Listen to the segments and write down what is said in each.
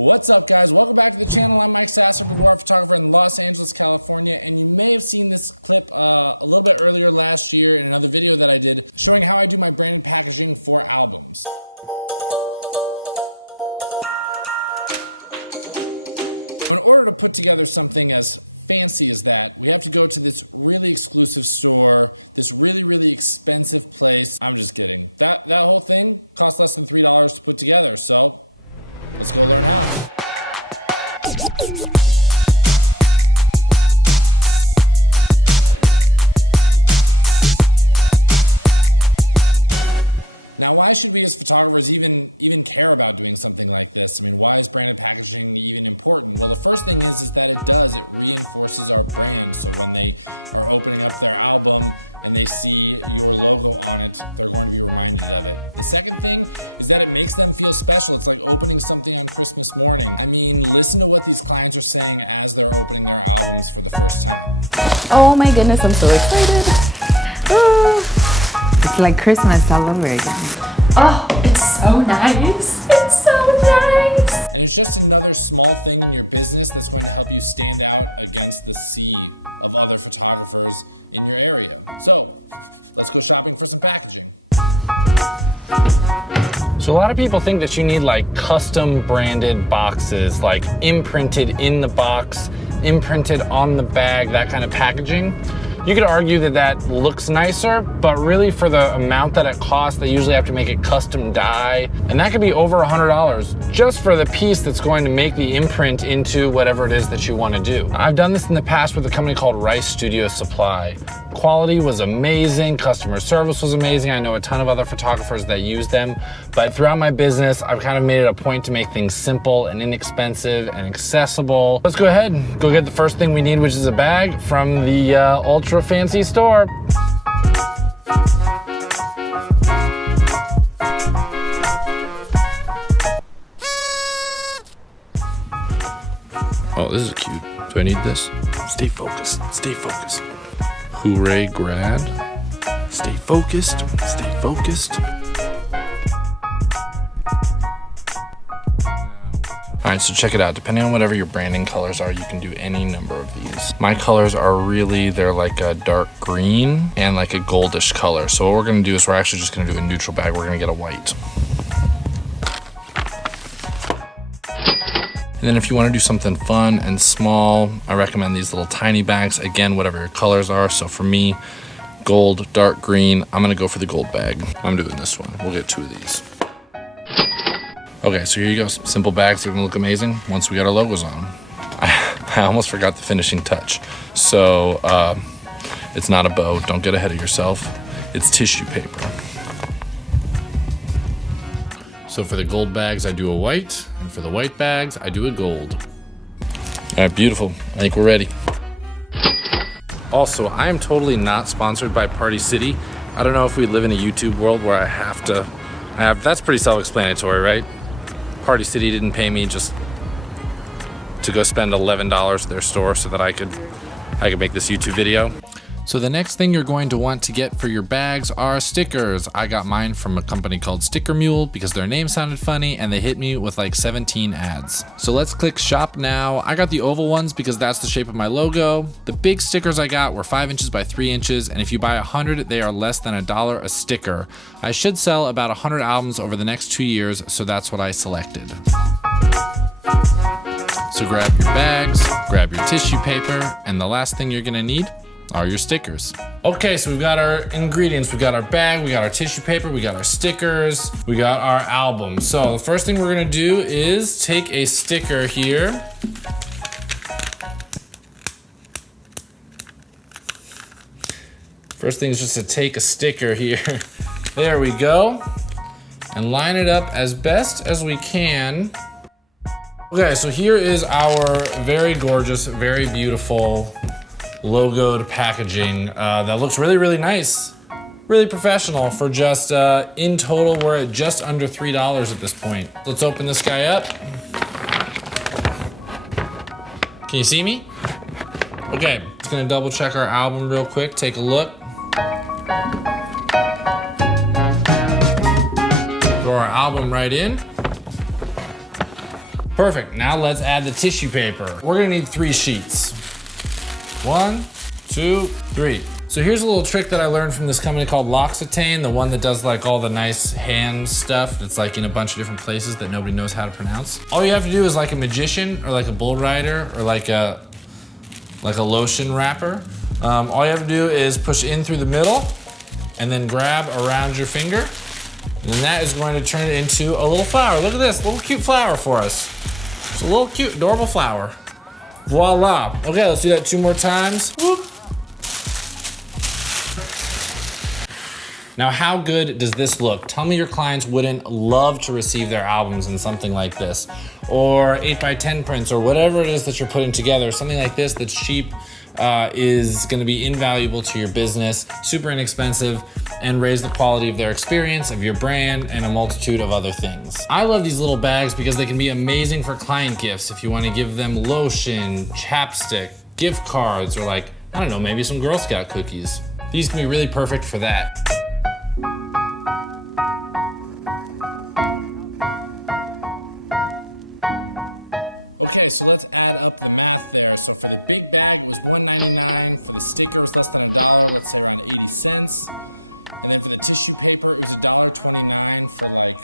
What's up, guys? Welcome back to the channel. I'm Mike Sasser, boudoir photographer in Los Angeles, California, and you may have seen this clip a little bit earlier last year in another video that I did showing how I do my branded packaging for albums. In order to put together something as fancy as that, we have to go to this really exclusive store, this really expensive place. I'm just kidding. That whole thing cost less than $3 to put together, so let's go learn how. Now, why should we as photographers even care about doing something like this? I mean, why is branded packaging even important? Well, the first thing is that it reinforces our brand. So when they are opening up their album and they see your logo on it, they're going to be reminded of it. The second thing is that it makes them feel special. It's like opening something on Christmas morning. I mean, listen to what these clients are saying as they're opening their albums for the first time. Oh my goodness, I'm so excited. It's like Christmas all over again. Oh, it's so nice. It's so nice. And it's just another small thing in your business that's going to help you stand out against the sea of other photographers in your area. So let's go shopping for some packaging. So a lot of people think that you need like custom branded boxes, like imprinted in the box, imprinted on the bag, that kind of packaging. You could argue that looks nicer, but really for the amount that it costs, they usually have to make it custom die. And that could be over $100 just for the piece that's going to make the imprint into whatever it is that you want to do. I've done this in the past with a company called Rice Studio Supply. Quality was amazing, customer service was amazing. I know a ton of other photographers that use them, but throughout my business, I've kind of made it a point to make things simple and inexpensive and accessible. Let's go ahead and go get the first thing we need, which is a bag from the ultra fancy store. Oh, this is cute. Do I need this? Stay focused, stay focused. Hooray, grad. Stay focused, stay focused. All right, so check it out. Depending on whatever your branding colors are, you can do any number of these. My colors are they're like a dark green and like a goldish color. So what we're gonna do is we're actually just gonna do a neutral bag. We're gonna get a white. And then if you wanna do something fun and small, I recommend these little tiny bags. Again, whatever your colors are. So for me, gold, dark green, I'm gonna go for the gold bag. I'm doing this one. We'll get 2 of these. Okay, so here you go. Some simple bags are gonna look amazing once we got our logos on. I almost forgot the finishing touch. So it's not a bow, don't get ahead of yourself. It's tissue paper. So for the gold bags, I do a white, and for the white bags, I do a gold. All right, beautiful. I think we're ready. Also, I am totally not sponsored by Party City. I don't know if we live in a YouTube world where that's pretty self-explanatory, right? Party City didn't pay me just to go spend $11 at their store so that I could make this YouTube video. So the next thing you're going to want to get for your bags are stickers. I got mine from a company called Sticker Mule because their name sounded funny and they hit me with like 17 ads. So let's click shop now. I got the oval ones because that's the shape of my logo. The big stickers I got were 5 inches by 3 inches, and if you buy 100, they are less than $1 a sticker. I should sell about 100 albums over the next 2 years, so that's what I selected. So grab your bags, grab your tissue paper, and the last thing you're gonna need are your stickers. Okay, so we've got our ingredients. We've got our bag, we got our tissue paper, we got our stickers, we got our album. So the first thing we're gonna do is take a sticker here. First thing is just to take a sticker here. There we go. And line it up as best as we can. Okay, so here is our very gorgeous, very beautiful logoed packaging that looks really nice, really professional for just, in total, we're at just under $3 at this point. Let's open this guy up. Can you see me? Okay, just gonna double check our album real quick, take a look. Throw our album right in. Perfect, now let's add the tissue paper. We're gonna need 3 sheets. 1, 2, 3. So here's a little trick that I learned from this company called L'Occitane, the one that does like all the nice hand stuff that's like in a bunch of different places that nobody knows how to pronounce. All you have to do is like a magician or like a bull rider or like a lotion wrapper. All you have to do is push in through the middle and then grab around your finger. And then that is going to turn it into a little flower. Look at this, little cute flower for us. It's a little cute, adorable flower. Voila. Okay, let's do that 2 more times. Whoop. Now, how good does this look? Tell me your clients wouldn't love to receive their albums in something like this, or 8x10 prints, or whatever it is that you're putting together. Something like this that's cheap is gonna be invaluable to your business, super inexpensive, and raise the quality of their experience, of your brand, and a multitude of other things. I love these little bags because they can be amazing for client gifts. If you wanna give them lotion, chapstick, gift cards, or like, I don't know, maybe some Girl Scout cookies. These can be really perfect for that. Okay, so let's add up the math there. So for the big bag, it was $1.99. For the sticker, it was less than $1, let's say around 80 cents. And then for the tissue paper, it was $1.29 for like,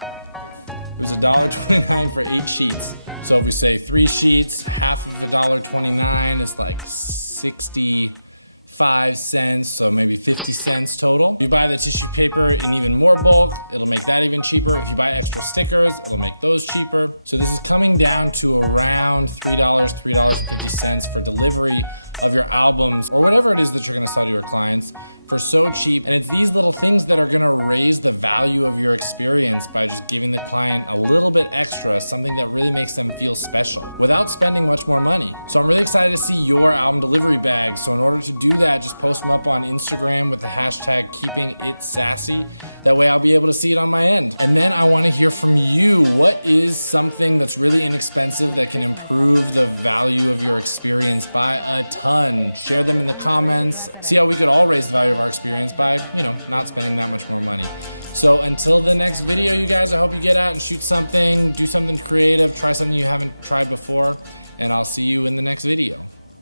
it was $1.29 for 8 sheets. So if we say 3 sheets, half of $1.29 is like 65 cents, so maybe 50 cents total. If you buy the tissue paper in even more bulk, it'll make that even cheaper. If you buy extra stickers, it'll make those cheaper. So this is coming down to around $3, $3.50 for delivery of your albums or whatever it is that you're gonna sell to your clients for so cheap. And it's these little things that are gonna raise the value of your experience by just giving the client a little bit extra, something that really makes them feel special without spending much more money. So I'm really excited to see your album delivery bags. So in order to do that, just post them up on Instagram with the hashtag #KeepingItSassy. That way I'll be able to see it on my end. And then I wanna hear from you. What is something that's really inexpensive that can improve the value of your experience by a ton? Share them in the comments. See how we could all raise the value of our experience by, you know, not spending that much more money. So until the next video, you guys, I hope you get out and shoot something, do something creative, try something you haven't tried before, and I'll see you in the next video.